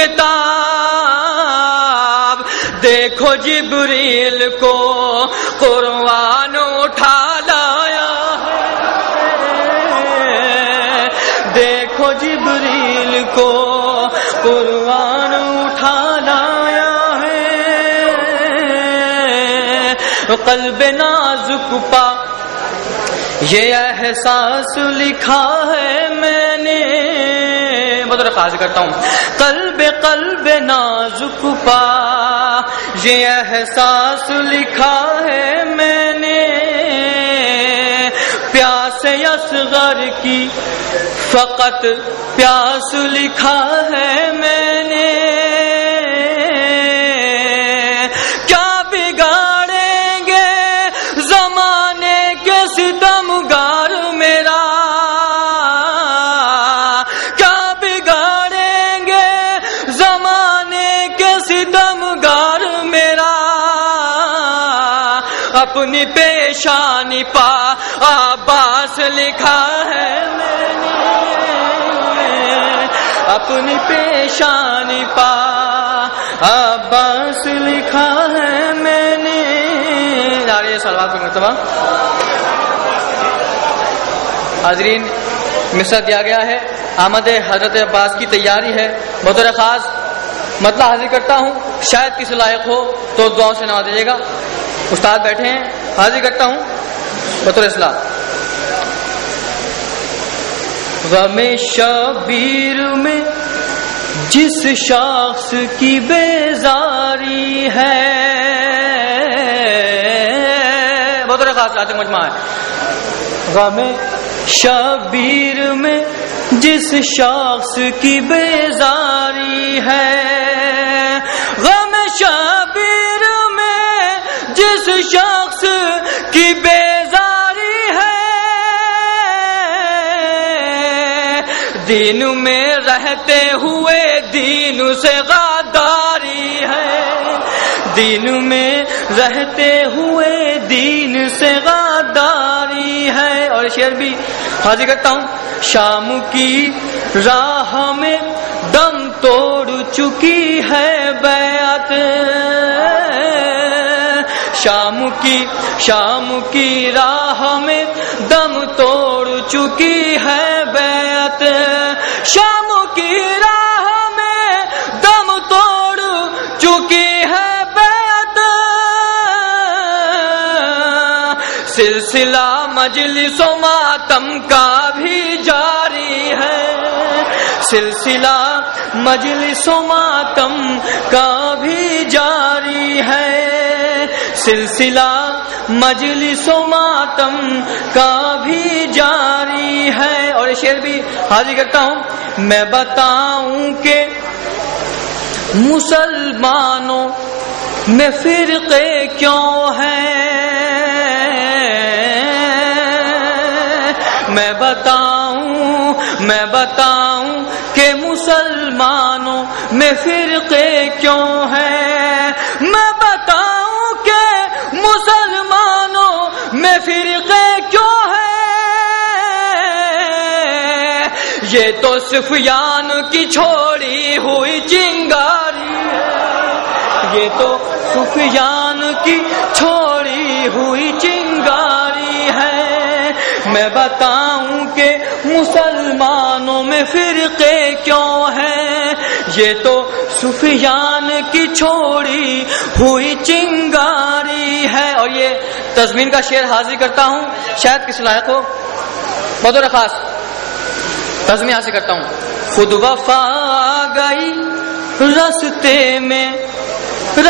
کتاب، دیکھو جبریل کو قرآن اٹھا لایا ہے، دیکھو جبریل کو قرآن اٹھا لایا ہے، قلب نازک پا یہ احساس لکھا ہے میں نے، بطور خاص کرتا ہوں، قلب نازک پا یہ احساس لکھا ہے میں نے، پیاس اصغر کی فقط پیاس لکھا ہے میں نے، کیا بگاڑیں گے زمانے کے ستمگار میرا، کیا بگاڑیں گے زمانے کے ستمگار میرا، اپنی پیشانی پا عباس لکھا ہے میں نے، اپنی پیشانی پا عباس لکھا ہے میں نے۔ نعرہ صلوات پر مرتبہ۔ حاضرین، مصرع دیا گیا ہے، آمد حضرت عباس کی تیاری ہے، بطور خاص مطلع حاضر کرتا ہوں، شاید کسی لائق ہو تو دعاؤں سے نواز دیجیے گا۔ استاد بیٹھے ہیں، حاضر کرتا ہوں بطور اصلاح۔ غم شبیر میں جس شخص کی بیزاری ہے، بطور خاص رات مجمع ہے، غم شبیر میں جس شخص کی بیزاری ہے، غم شبیر میں جس شخص کی بیزاری ہے، دین میں رہتے ہوئے دین سے غداری ہے، دین میں رہتے ہوئے دین سے غداری ہے۔ اور شعر بھی حاضر کرتا ہوں، شام کی راہ میں دم توڑ چکی ہے بیعت، شام کی راہ میں دم توڑ چکی ہے بیعت، شام کی راہ میں دم توڑ چکی ہے بیعت، سلسلہ مجلس و ماتم کا بھی جاری ہے، سلسلہ مجلس و ماتم کا بھی جاری ہے، سلسلہ مجلس و ماتم کا بھی جاری ہے۔ اور یہ شعر بھی حاضر کرتا ہوں، میں بتاؤں کہ مسلمانوں میں فرقے کیوں ہیں، میں بتاؤں کہ مسلمانوں میں فرقے کیوں ہیں، میں بتاؤں کہ مسلمانوں میں فرقے کیوں ہیں، یہ تو سفیان کی چھوڑی ہوئی چنگاری ہے، یہ تو سفیان کی چھوڑی ہوئی چنگاری ہے، میں بتاؤں کہ مسلمانوں میں فرقے کیوں ہیں، یہ تو سفیان کی چھوڑی ہوئی چنگاری ہے۔ اور یہ تضمین کا شعر حاضر کرتا ہوں، شاید کسی لائق ہو، بطور خاص تضمین حاصل کرتا ہوں۔ خود وفا گئی رستے میں پے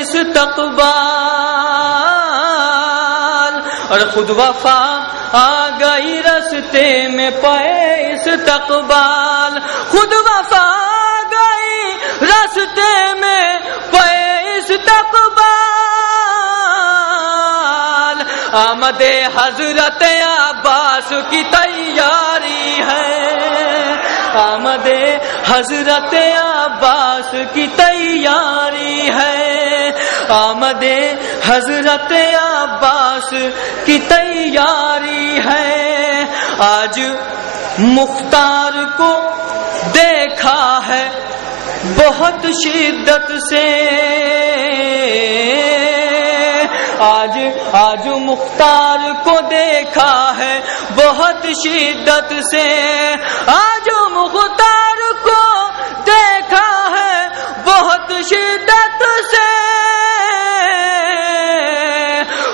استقبال، اور خود وفا آ گئی رستے میں پے استقبال، خود وفا گئی رستے میں پے استقبال، آمد حضرت عباس کی تیاری ہے، آمد حضرت عباس کی تیاری ہے، آمد حضرت عباس کی تیاری ہے، آج مختار کو دیکھا ہے بہت شدت سے، آج مختار کو دیکھا ہے بہت شدت سے، آج مختار کو دیکھا ہے بہت شدت سے،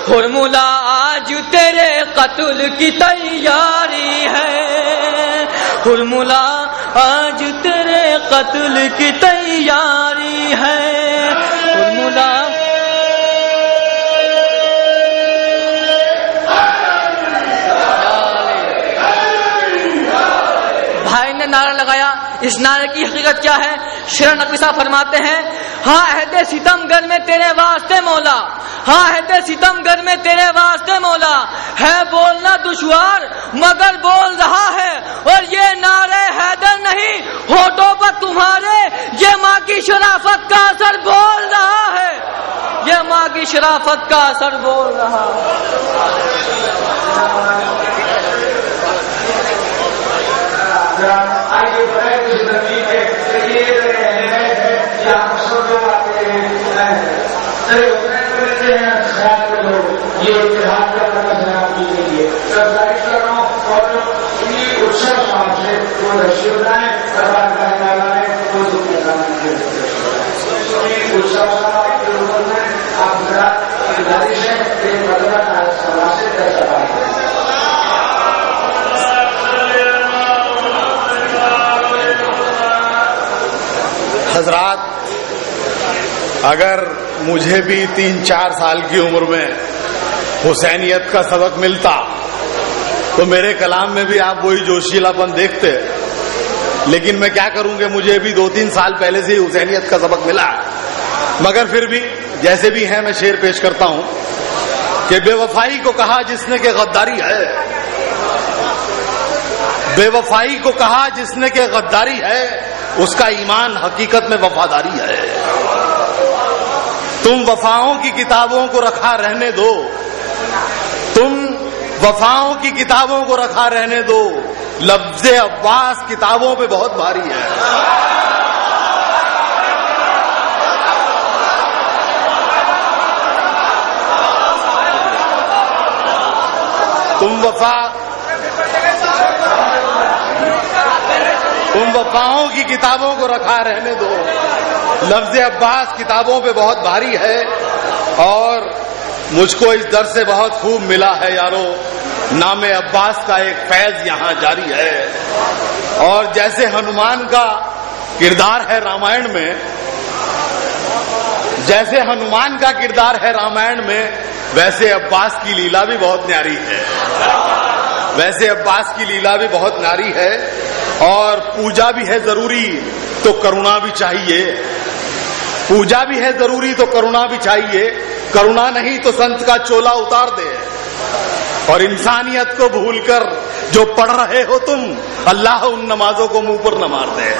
ہرملا آج تیرے قتل کی تیاری ہے، ہرملا آج تیرے قتل کی تیاری ہے، ہرملا بھائی نے نعرہ لگایا. اس نعرے کی حقیقت کیا ہے؟ شیر نقوی صاحب فرماتے ہیں، ہاں عہد ستم گر میں تیرے واسطے مولا، ہاں عہد ستم گر میں تیرے واسطے مولا، ہے بولنا دشوار مگر بول رہا ہے، اور یہ نعرے حیدر نہیں ہونٹوں پر تمہارے، یہ ماں کی شرافت کا اثر بول رہا ہے، یہ ماں کی شرافت کا اثر بول رہا ہے. آئیے بڑے کچھ زمین ہے یا سوچو آتے ہیں خیال کرو یہ اتحاد کا خیال کیجیے سرکاری کر رہا ہوں اور انہیں اتسو سال سے وہ رشی بنائیں سرکار کا لگائیں وہ دکھ اتسو سال کے لوگوں میں آپ ذرا گزارش ہے کہ بدلا سما سے پیسہ پائیں. حضرات، اگر مجھے بھی 3-4 سال کی عمر میں حسینیت کا سبق ملتا تو میرے کلام میں بھی آپ وہی جوشیلا پن دیکھتے، لیکن میں کیا کروں کہ مجھے بھی 2-3 سال پہلے سے ہی حسینیت کا سبق ملا ہے. مگر پھر بھی جیسے بھی ہے میں شعر پیش کرتا ہوں کہ بے وفائی کو کہا جس نے کہ غداری ہے، بے وفائی کو کہا جس نے کہ غداری ہے، اس کا ایمان حقیقت میں وفاداری ہے. تم وفاؤں کی کتابوں کو رکھا رہنے دو، تم وفاؤں کی کتابوں کو رکھا رہنے دو، لفظ عباس کتابوں پہ بہت بھاری ہے. تم وفاؤں کی کتابوں کو رکھا رہنے دو، لفظ عباس کتابوں پہ بہت بھاری ہے، اور مجھ کو اس در سے بہت خوب ملا ہے یارو، نام عباس کا ایک فیض یہاں جاری ہے. اور جیسے ہنومان کا کردار ہے رامائن میں، جیسے ہنومان کا کردار ہے رامائن میں، ویسے عباس کی لیلا بھی بہت نیاری ہے، ویسے عباس کی لیلا بھی بہت نیاری ہے. اور پوجا بھی ہے ضروری تو کرونا بھی چاہیے، پوجا بھی ہے ضروری تو کرونا بھی چاہیے، کرونا نہیں تو سنت کا چولا اتار دے، اور انسانیت کو بھول کر جو پڑھ رہے ہو تم، اللہ ان نمازوں کو منہ پر نہ مار دے.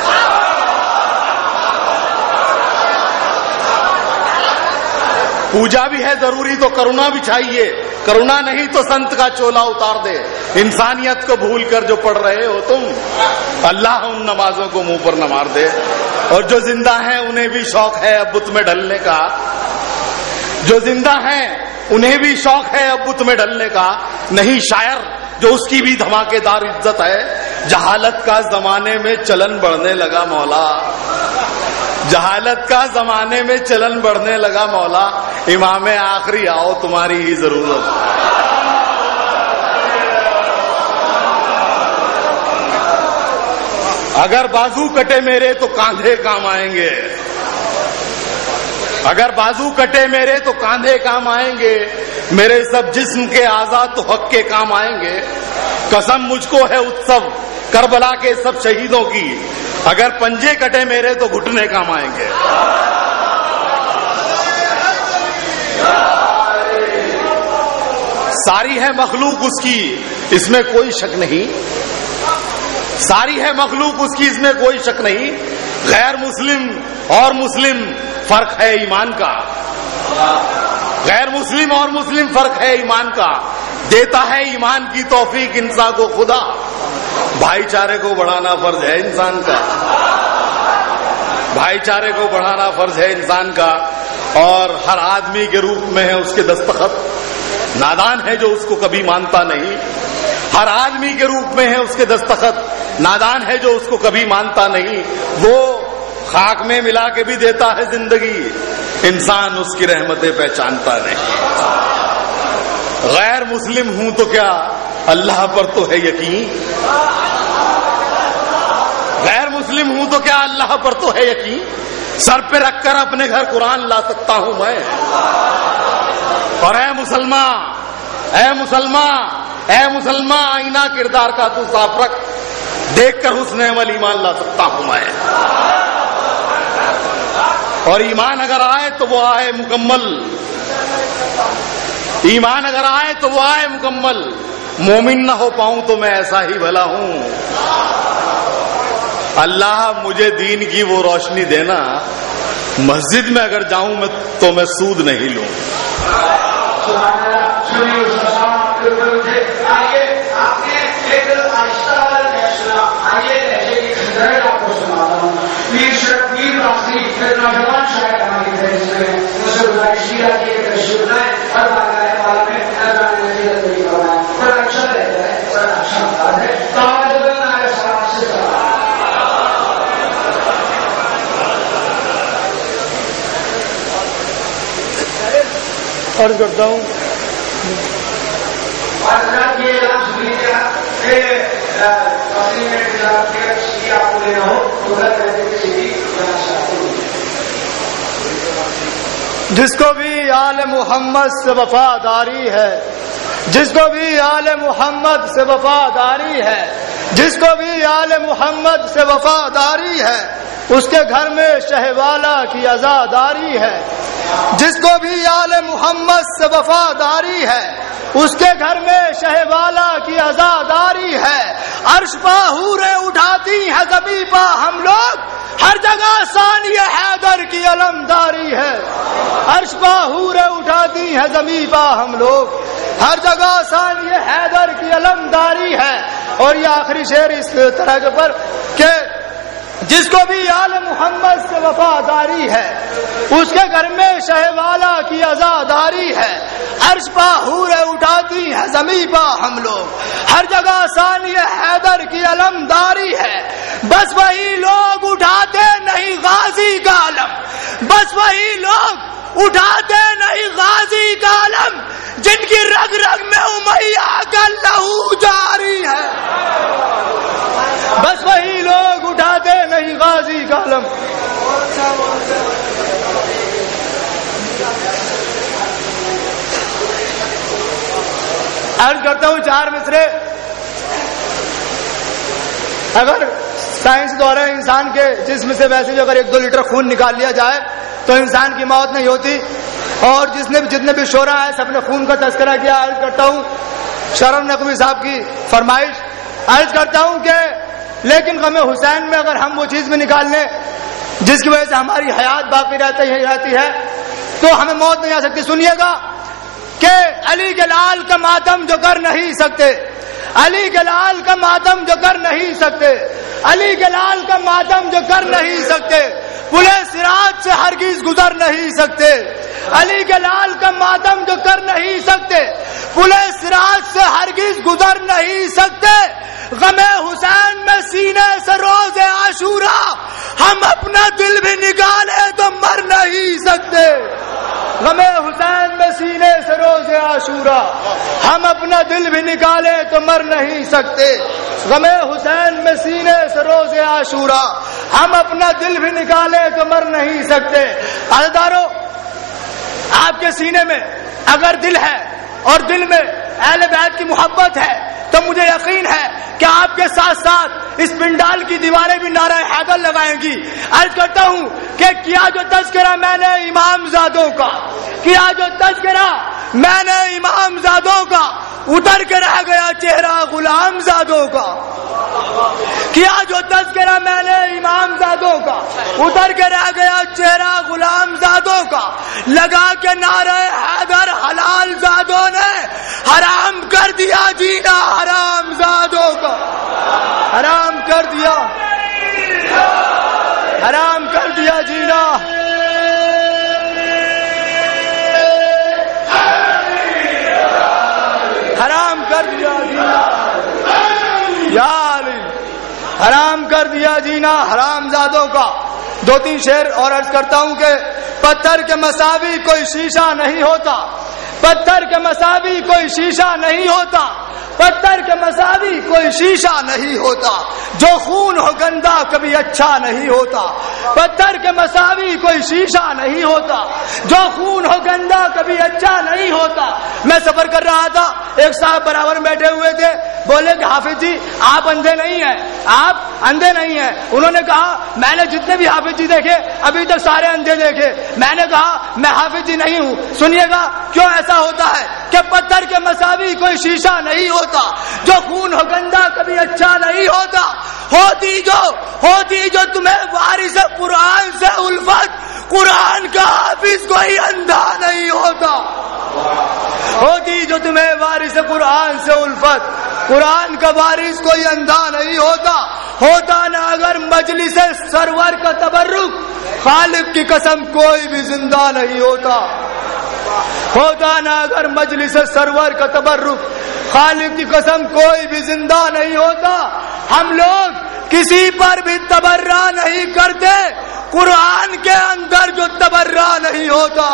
پوجا بھی ہے ضروری تو کرونا بھی چاہیے، کرونا نہیں تو سنت کا چولا اتار دے، انسانیت کو بھول کر جو پڑھ رہے ہو تم، اللہ ان نمازوں کو منہ پر نہ مار دے. اور جو زندہ ہیں انہیں بھی شوق ہے اب بت میں ڈلنے کا، جو زندہ ہیں انہیں بھی شوق ہے اب بت میں ڈلنے کا، نہیں شاعر جو اس کی بھی دھماکے دار عزت ہے. جہالت کا زمانے میں چلن بڑھنے لگا مولا، جہالت کا زمانے میں چلن بڑھنے لگا مولا، امام آخری آؤ تمہاری ہی ضرورت. اگر بازو کٹے میرے تو کاندھے کام آئیں گے، اگر بازو کٹے میرے تو کاندھے کام آئیں گے، میرے سب جسم کے آزاد تو حق کے کام آئیں گے. قسم مجھ کو ہے اتسو کربلا کے سب شہیدوں کی، اگر پنجے کٹے میرے تو گھٹنے کام آئیں گے. ساری ہے مخلوق اس کی اس میں کوئی شک نہیں، ساری ہے مخلوق اس کی اس میں کوئی شک نہیں، غیر مسلم اور مسلم فرق ہے ایمان کا، غیر مسلم اور مسلم فرق ہے ایمان کا. دیتا ہے ایمان کی توفیق انسان کو خدا، بھائی چارے کو بڑھانا فرض ہے انسان کا، بھائی چارے کو بڑھانا فرض ہے انسان کا، اور ہر آدمی کے روپ میں ہے اس کے دستخط، نادان ہے جو اس کو کبھی مانتا نہیں، ہر آدمی کے روپ میں ہے اس کے دستخط، نادان ہے جو اس کو کبھی مانتا نہیں، وہ خاک میں ملا کے بھی دیتا ہے زندگی، انسان اس کی رحمتیں پہچانتا نہیں۔ غیر مسلم ہوں تو کیا اللہ پر تو ہے یقین، غیر مسلم ہوں تو کیا اللہ پر تو ہے یقین، سر پہ رکھ کر اپنے گھر قرآن لا سکتا ہوں میں، اور اے مسلمان، اے مسلمان، اے مسلمان، آئینہ کردار کا تو صاف رکھ، دیکھ کر حسن عمل ایمان لا سکتا ہوں میں، اور ایمان اگر آئے تو وہ آئے مکمل، ایمان اگر آئے تو وہ آئے مکمل، مومن نہ ہو پاؤں تو میں ایسا ہی بھلا ہوں، اللہ مجھے دین کی وہ روشنی دینا، مسجد میں اگر جاؤں میں تو میں سود نہیں لوں۔ عرض کرتا ہوں جس کو بھی آل محمد سے وفاداری ہے، جس کو بھی آل محمد سے وفاداری ہے، جس کو بھی آل محمد سے وفاداری ہے، اس کے گھر میں شہوالا کی عزاداری ہے، جس کو بھی آل محمد سے وفاداری ہے، اس کے گھر میں شہوالا کی عزاداری ہے، عرش پا حوریں اٹھاتی ہیں زمیں پا ہم لوگ، ہر جگہ ثانی حیدر کی علمداری ہے، عرش پا حوریں اٹھاتی ہیں زمیں پا ہم لوگ، ہر جگہ ثانی حیدر کی علمداری ہے۔ اور یہ آخری شعر اس طرح کے پر کہ جس کو بھی آل محمد سے وفاداری ہے، اس کے گھر میں شہوالا کی عزاداری ہے، عرش پا حوریں اٹھاتی ہیں زمیں پا ہم لوگ، ہر جگہ ثانی حیدر کی علمداری ہے، بس وہی لوگ اٹھاتے نہیں غازی کا علم، بس وہی لوگ اٹھاتے نہیں غازی کا علم، جن کی رگ رگ میں امیہ کا لہو جاری ہے، بس وہی لوگ اٹھاتے نہیں غازی کا علم۔ عرض کرتا ہوں چار مصرے، اگر سائنس دوارا انسان کے جسم سے ویسے بھی اگر 1-2 لیٹر خون نکال لیا جائے تو انسان کی موت نہیں ہوتی، اور جتنے بھی شعراء ہیں سب نے خون کا تذکرہ کیا۔ عرض کرتا ہوں شرف نقوی صاحب کی فرمائش، عرض کرتا ہوں کہ لیکن غم حسین میں اگر ہم وہ چیز میں نکال لیں جس کی وجہ سے ہماری حیات باقی رہتی ہے تو ہمیں موت نہیں آ سکتی۔ سنیے گا کہ علی کے لال کا ماتم جو کر نہیں سکتے، علی کے لال کا ماتم جو کر نہیں سکتے، علی کے لال کا ماتم جو کر نہیں سکتے، پلے صراط سے ہرگز گزر نہیں سکتے، علی کے لال کا ماتم جو کر نہیں سکتے، پلے صراط سے ہرگز گزر نہیں سکتے، غم حسین میں سینے سے روز عاشورا ہم اپنا دل بھی نکالے تو مر نہیں سکتے، غم حسین میں سینے سے روز عاشورا ہم اپنا دل بھی نکالے تو مر نہیں سکتے، غم حسین میں سینے سے روز عاشورا ہم اپنا دل بھی نکالے تو مر نہیں سکتے۔ عزیزانو، آپ کے سینے میں اگر دل ہے اور دل میں اہل بیت کی محبت ہے تو مجھے یقین ہے کہ آپ کے ساتھ ساتھ اس پنڈال کی دیواریں بھی نعرہ حیدر لگائیں گی۔ عرض کرتا ہوں کہ کیا جو تذکرہ میں نے امام زادوں کا، کیا جو تذکرہ میں نے امام زادوں کا، اتر کے رہ گیا چہرہ غلام زادوں کا، کیا جو تذکرہ میں نے امام زادوں کا، اتر کے رہ گیا چہرہ غلام زادوں کا، لگا کے نعرہ حیدر حلال زادوں نے حرام کر دیا جینا حرام زادوں کا۔ حرام کر دیا، حرام کر دیا جینا، حرام کر دیا جینا، یا علی حرام کر دیا جینا حرام زادوں کا۔ 2-3 شعر اور عرض کرتا ہوں کہ پتھر کے مساوی کوئی شیشہ نہیں ہوتا، پتھر کے مساوی کوئی شیشہ نہیں ہوتا، پتھر کے مساوی کوئی شیشہ نہیں ہوتا، جو خون ہو گندا کبھی اچھا نہیں ہوتا، پتھر کے مساوی کوئی شیشہ نہیں ہوتا، جو خون ہو گندا کبھی اچھا نہیں ہوتا۔ میں سفر کر رہا تھا، ایک صاحب برابر میں بیٹھے ہوئے تھے، بولے کہ حافظ جی آپ اندھے نہیں ہیں، آپ اندھے نہیں ہیں۔ انہوں نے کہا میں نے جتنے بھی حافظ جی دیکھے ابھی تک سارے اندھے دیکھے۔ میں نے کہا میں حافظ جی نہیں ہوں۔ سنیے گا کیوں ایسا ہوتا ہے کہ پتھر کے مساوی کوئی شیشہ نہیں ہوتا، جو خون ہو گندا کبھی اچھا نہیں ہوتا، ہوتی جو تمہیں وارث قرآن سے الفت، قرآن کا حافظ کوئی اندھا نہیں ہوتا، ہوتی جو تمہیں وارث قرآن سے الفت، قرآن کا وارث کوئی اندھا نہیں ہوتا، ہوتا نہ اگر مجلس سرور کا تبرک، خالق کی قسم کوئی بھی زندہ نہیں ہوتا، ہوتا نہ اگر مجلس سرور کا تبرک، خالق کی قسم کوئی بھی زندہ نہیں ہوتا۔ ہم لوگ کسی پر بھی تبرہ نہیں کرتے، قرآن کے اندر جو تبرہ نہیں ہوتا۔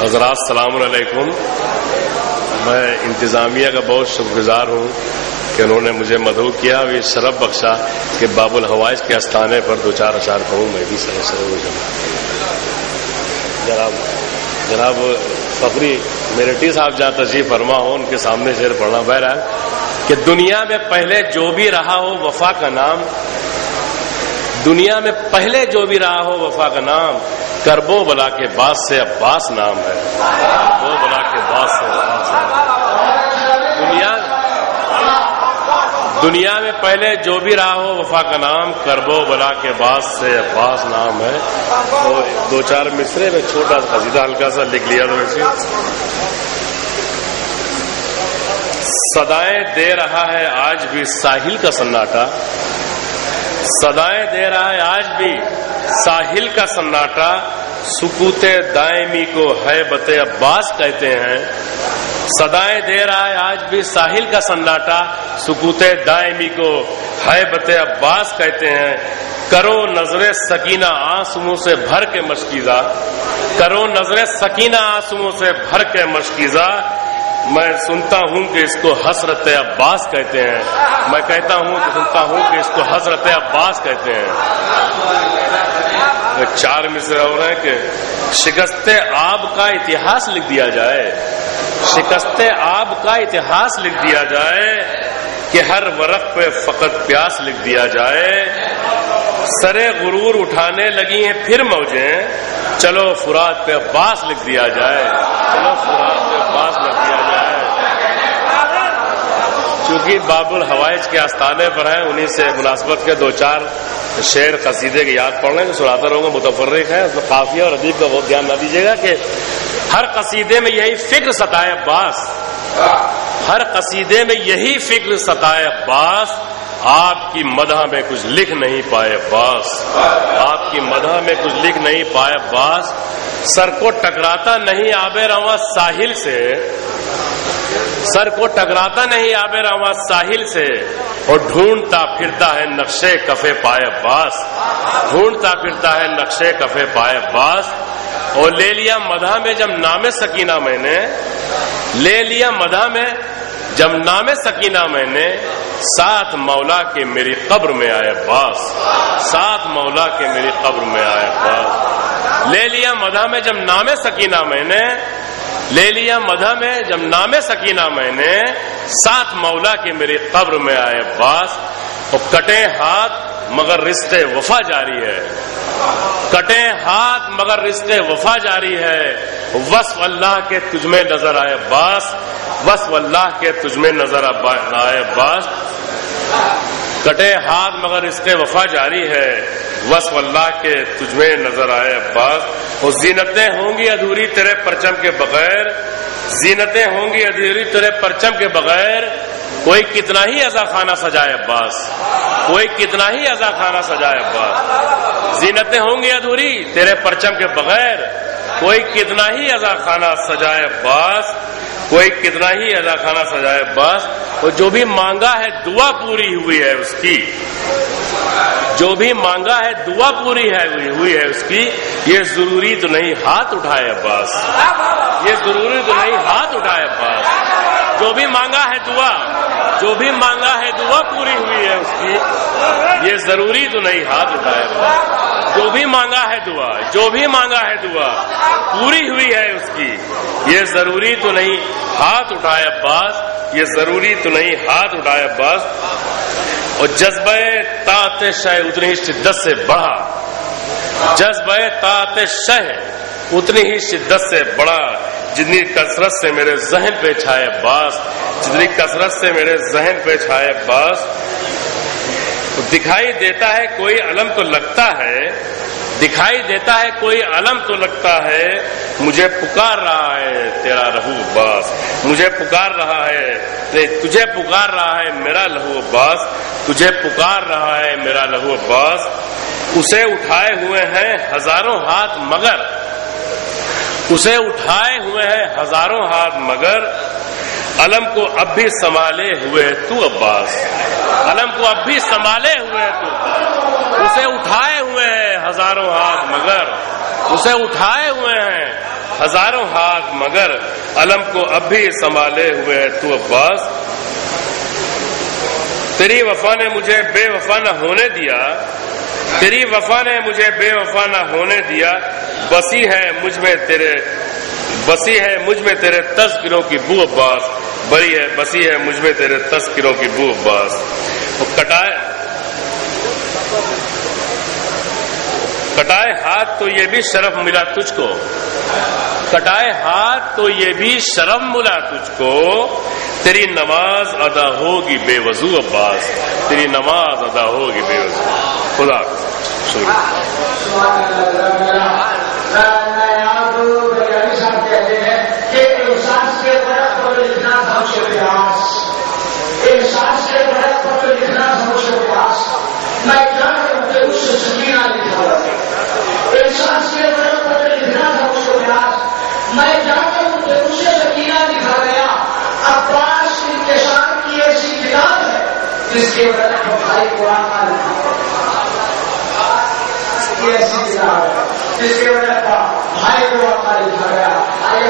حضرات السلام علیکم۔ میں انتظامیہ کا بہت شکر گزار ہوں کہ انہوں نے مجھے مدعو کیا اور یہ شرف بخشا کہ باب الحوائج کے آستانے پر 2-4 اشعار کہوں۔ میں بھی جناب فخری میرٹی صاحب جہاں تشریف فرما ہو ان کے سامنے شعر پڑھنا۔ بہرحال کہ دنیا میں پہلے جو بھی رہا ہو وفا کا نام، دنیا میں پہلے جو بھی رہا ہو وفا کا نام، کربو بلا کے بعد سے عباس نام ہے، کربو بلا کے بعد سے عباس نام ہے۔ دنیا میں پہلے جو بھی رہا ہو وفا کا نام، کربو بلا کے بعد سے عباس نام ہے۔ تو 2-4 مصرے میں چھوٹا سا قصیدہ ہلکا سا لکھ لیا تھا ویسے۔ صدائیں دے رہا ہے آج بھی ساحل کا سناٹا، صدائیں دے رہا ہے آج بھی ساحل کا سناٹا، سکوت دائمی کو ہیبت عباس کہتے ہیں۔ صدائیں دے رہا ہے آج بھی ساحل کا سناٹا، سکوت دائمی کو ہیبت عباس کہتے ہیں۔ کرو نظر سکینہ آنسوؤں سے بھر کے مشکیزہ، کرو نظر سکینہ آنسوؤں سے بھر کے مشکیزہ، میں سنتا ہوں کہ اس کو حسرت عباس کہتے ہیں، میں کہتا ہوں کہ سنتا ہوں کہ اس کو حسرت عباس کہتے ہیں۔ 4 مصرے ہو رہے ہیں کہ شکست آب کا اتہاس لکھ دیا جائے، شکست آب کا اتہاس لکھ دیا جائے، کہ ہر ورق پہ فقط پیاس لکھ دیا جائے۔ سرے غرور اٹھانے لگی ہیں پھر موجیں، چلو فرات پہ عباس لکھ دیا جائے، چلو فرات پہ عباس لکھ دیا جائے۔ چونکہ باب الحوائج کے آستانے پر ہیں، انہی سے مناسبت کے 2-4 شعر قصیدے کی یاد پڑھ لیں جو سناتا رہوں گا۔ متفرق ہے، اس میں قافیہ اور ادیب کا بہت دھیان نہ دیجیے گا کہ ہر قصیدے میں یہی فکر ستائے عباس، ہر قصیدے میں یہی فکر ستائے عباس، آپ کی مدح میں کچھ لکھ نہیں پائے عباس، آپ کی مدح میں کچھ لکھ نہیں پائے عباس۔ سر کو ٹکراتا نہیں آب رواں ساحل سے، سر کو ٹکراتا نہیں آب رواں ساحل سے، اور ڈھونڈتا پھرتا ہے نقشے کفے پائے عباس، ڈھونڈتا پھرتا ہے نقشے کفے پائے عباس۔ اور لے لیا مدح میں جب نام سکینہ میں نے، لے لیا مدح میں جب نام سکینہ میں نے، ساتھ مولا کے میری قبر میں آئے عباس، ساتھ مولا کے میری قبر میں آئے عباس۔ لے لیا مدح میں جب نام سکینہ میں نے، لے لیا مدح میں جب نام سکینہ میں نے، ساتھ مولا کے میری قبر میں آئے عباس۔ اور کٹے ہاتھ مگر رشتے وفا جاری ہے، کٹے ہاتھ مگر رشتے وفا جاری ہے، وصف اللہ کے تجھ میں نظر آئے عباس، وصف اللہ کے تجھ میں نظر آئے عباس۔ کٹے ہاتھ مگر رشتے وفا جاری ہے، وصف اللہ کے تجھ میں نظر آئے عباس۔ اور زینتیں ہوں گی ادھوری تیرے پرچم کے بغیر، زینتیں ہوں گی ادھوری تیرے پرچم کے بغیر، کوئی کتنا ہی عزا خانہ سجائے عباس، کوئی کتنا ہی عزا خانہ سجائے عباس۔ زینتیں ہوں گی ادھوری تیرے پرچم کے بغیر، کوئی کتنا ہی عزا خانہ سجائے عباس، کوئی کتنا ہی عزا خانہ سجائے عباس۔ اور جو بھی مانگا ہے دعا پوری ہوئی ہے اس کی، جو بھی مانگا ہے دعا پوری ہوئی ہے اس کی، یہ ضروری تو نہیں ہاتھ اٹھائے عباس، یہ ضروری تو نہیں ہاتھ اٹھائے عباس۔ جو بھی مانگا ہے دعا، جو بھی مانگا ہے دعا پوری ہوئی ہے اس کی، یہ ضروری تو نہیں ہاتھ اٹھائے عباس۔ جو بھی مانگا ہے دعا، جو بھی مانگا ہے دعا پوری ہوئی ہے اس کی، یہ ضروری تو نہیں ہاتھ اٹھائے عباس، یہ ضروری تو نہیں ہاتھ اٹھائے عباس۔ اور جذبہ طاعت شہ اتنی ہی شدت سے بڑھا، جذبہ طاعت شہ اتنی ہی شدت سے بڑھا، جتنی کثرت سے میرے ذہن پہ چھائے عباس، جتنی کثرت سے میرے ذہن پہ چھائے عباس۔ دکھائی دیتا ہے کوئی علم تو لگتا ہے، دکھائی دیتا ہے کوئی علم تو لگتا ہے، مجھے پکار رہا ہے تیرا لہو عباس، مجھے پکار رہا ہے، تجھے پکار رہا ہے میرا لہو عباس، تجھے پکار رہا ہے میرا لہو عباس۔ اسے اٹھائے ہوئے ہیں ہزاروں ہاتھ مگر، اسے اٹھائے ہوئے ہیں ہزاروں ہاتھ مگر، علم کو اب بھی سنبھالے ہوئے تو عباس، علم کو اب بھی سنبھالے ہوئے تو، اسے اٹھائے ہوئے ہیں ہزاروں ہاتھ مگر، اسے اٹھائے ہوئے ہیں ہزاروں ہاتھ مگر، علم کو اب بھی سنبھالے ہوئے تو عباس۔ تیری وفا نے مجھے بے وفا نہ ہونے دیا، تیری وفا نے مجھے بے وفا نہ ہونے دیا، بسی ہے مجھ میں تیرے، بسی ہے مجھ میں تیرے تذکروں کی بو عباس، بری ہے بسی ہے مجھ میں تیرے تذکروں کی بو عباس۔ کٹائے ہاتھ تو یہ بھی شرف ملا تجھ کو، کٹائے ہاتھ تو یہ بھی شرف ملا تجھ کو، تیری نماز ادا ہوگی بے وضو عباس، تیری نماز ادا ہوگی بے وضو۔ خدا میں جانتا ہوں کہ اسے سکینہ دکھا گیا، عباس انتشار کی ایسی کتاب ہے جس کے وجہ سے بھائی قرآن کا ایسی کتاب ہے جس کی وجہ سے بھائی قرآن کا لکھا گیا۔ آئیے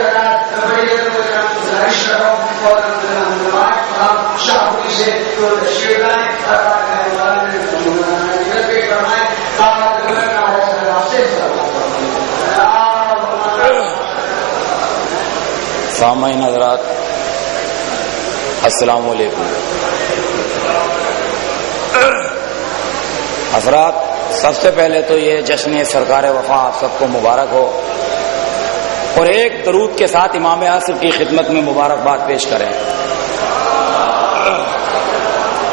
شاہی سے سامعین حضرات السلام علیکم۔ حضرات سب سے پہلے تو یہ جشن سرکار وفا آپ سب کو مبارک ہو، اور ایک درود کے ساتھ امام عصر کی خدمت میں مبارکباد پیش کریں۔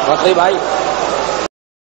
فخری بھائی